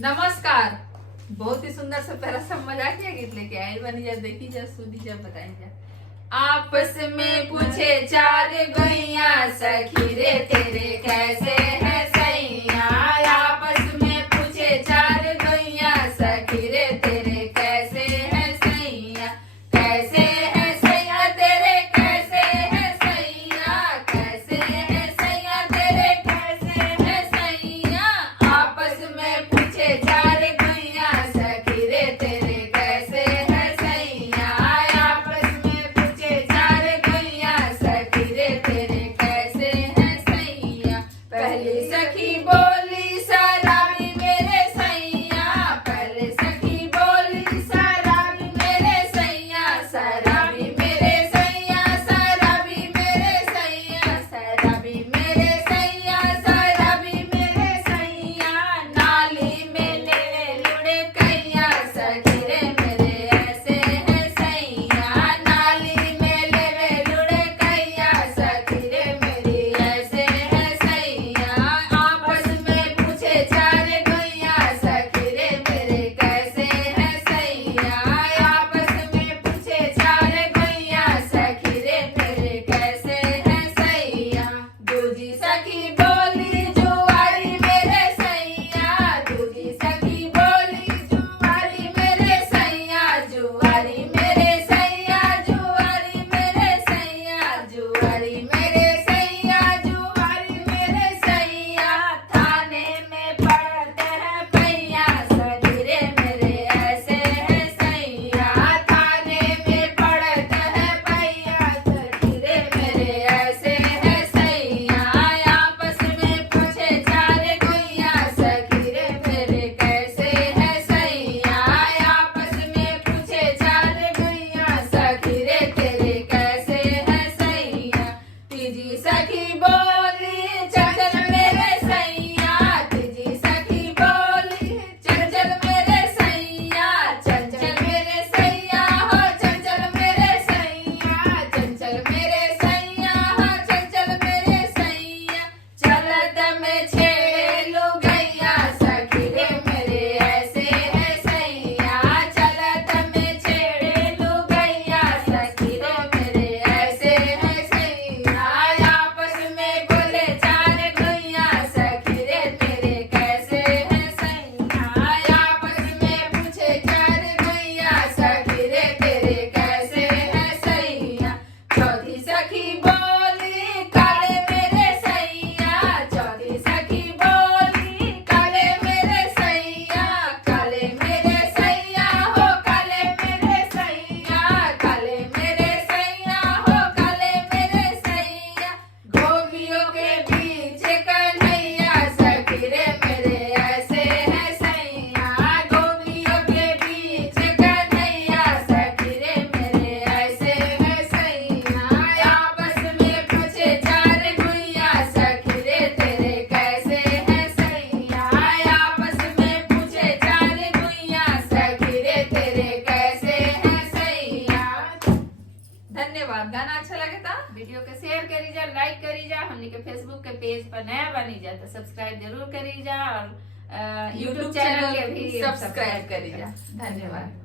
नमस्कार। बहुत ही सुंदर सा प्यारा सा मजाकिया गीत लेके आए बनी जा, देखी जा, सुनी जा, बताई जा। आपस में पूछे चार गैया सखी रे तेरे कैसे है सैया। आपस में पूछे चार गैया सखी रे तेरे कैसे है सैया। कैसे है सैया तेरे कैसे है सैया। कैसे है सैया तेरे कैसे है सैया। आपस में पूछे चार गैया सखी रे तेरे कैसे है सैया। आपस में पूछे चार गैया सखी रे तेरे कैसे है सैया। पहली सखी बोली शराबी मेरे सैया। पहले सखी बोली शराबी मेरे सैया। शराबी मेरे सैया। शराबी मेरे सैया। शराबी मेरे सैया। शराबी मेरे सैया। नाली में ले लुढ़े कैया सखी रे मेरे ऐसे है सैया। नाली में ले लुढ़े कैया सखी रे मेरी ऐसे है सैया। आपस में पूछे चार गैया सखी रे मेरे कैसे है सैया। आपस में पूछे चार गैया सखी रे मेरे कैसे है सैया। दूजी सखी बोली जुआरी मेरे सैया। दूजी सखी बोली जुआरी मेरे सैया। जुआरी मेरे सैया। जुआरी मेरे सैया। जुआरी मेरे सैया। जुआरी मेरे सैया। थाने में पड़ते हैं पैया सखी रे मेरे ऐसे है सैया। थाने में पड़ते हैं पैया सखी रे मेरे ऐसे है सैया। आपस में पूछे चार गैया सखी रे मेरे कैसे है सैया। आपस में पूछे चार गैया सखी रे तेरे कैसे है सैया। तीजी सखी बोली चल चल मेरे सैया। तीजी सखी बोली चल चल मेरे सैया। चल चल मेरे सैया हो चल चल मेरे सैया। चल चल मेरे सैया हो चल चल मेरे सैया। चलत में छेड़े लो गैया सखी रे मेरे ऐसे है सैया। चलत में छेड़े लो गैया सखी रे मेरे ऐसे है सैया। आपस में बोले चार गैया सखी रे मेरे कैसे है सैया। आपस में पूछे चार गैया सखी रे तेरे कैसे है सैया। चौथी सखी बोली काले मेरे सैया। चौथी सखी बोली काले मेरे सैया। काले मेरे सैया हो काले मेरे सैया। काले मेरे सैया हो काले मेरे सैया। गोपियों के बीच कन्हैया सखी रे मेरे ऐसे है सैया। गोपियों के बीच कन्हैया सखी रे मेरे ऐसे है सैया। आपस में पूछे चार गैया सखी रे तेरे कैसे है सैया। आपस में पूछे चार गैया सखी रे तेरे कैसे है सैया। धन्यवाद। गाना अच्छा लगे तो वीडियो के शेयर करी जा, लाइक करी जा। हमने के फेसबुक के पेज पर नया बनी जा तो सब्सक्राइब जरूर करी जा और यूट्यूब चैनल के भी सब्सक्राइब करी जा। धन्यवाद।